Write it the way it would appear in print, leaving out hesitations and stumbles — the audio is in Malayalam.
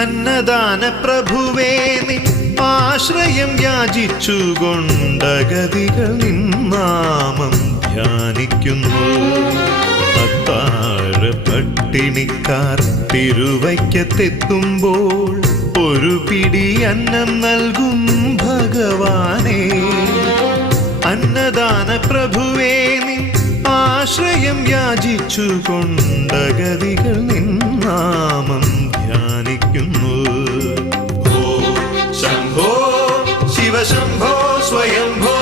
അന്നദാന പ്രഭുവേ നിൻ ആശ്രയം യാചിച്ചുകൊണ്ടഗതികൾ നിന്നാമം ധ്യാനിക്കുന്നു. അത്താഴ പട്ടിണിക്കാർ തിരുവയ്ക്കത്തെത്തുമ്പോൾ ഒരു പിടി അന്നം നൽകും ഭഗവാനേ. അന്നദാന പ്രഭുവേ നിൻ ആശ്രയം യാചിച്ചുകൊണ്ടഗതികൾ നിന്നാമം ധ്യാനിക്കുന്നു. ഓ ശംഭോ ശിവശംഭോ സ്വയംഭോ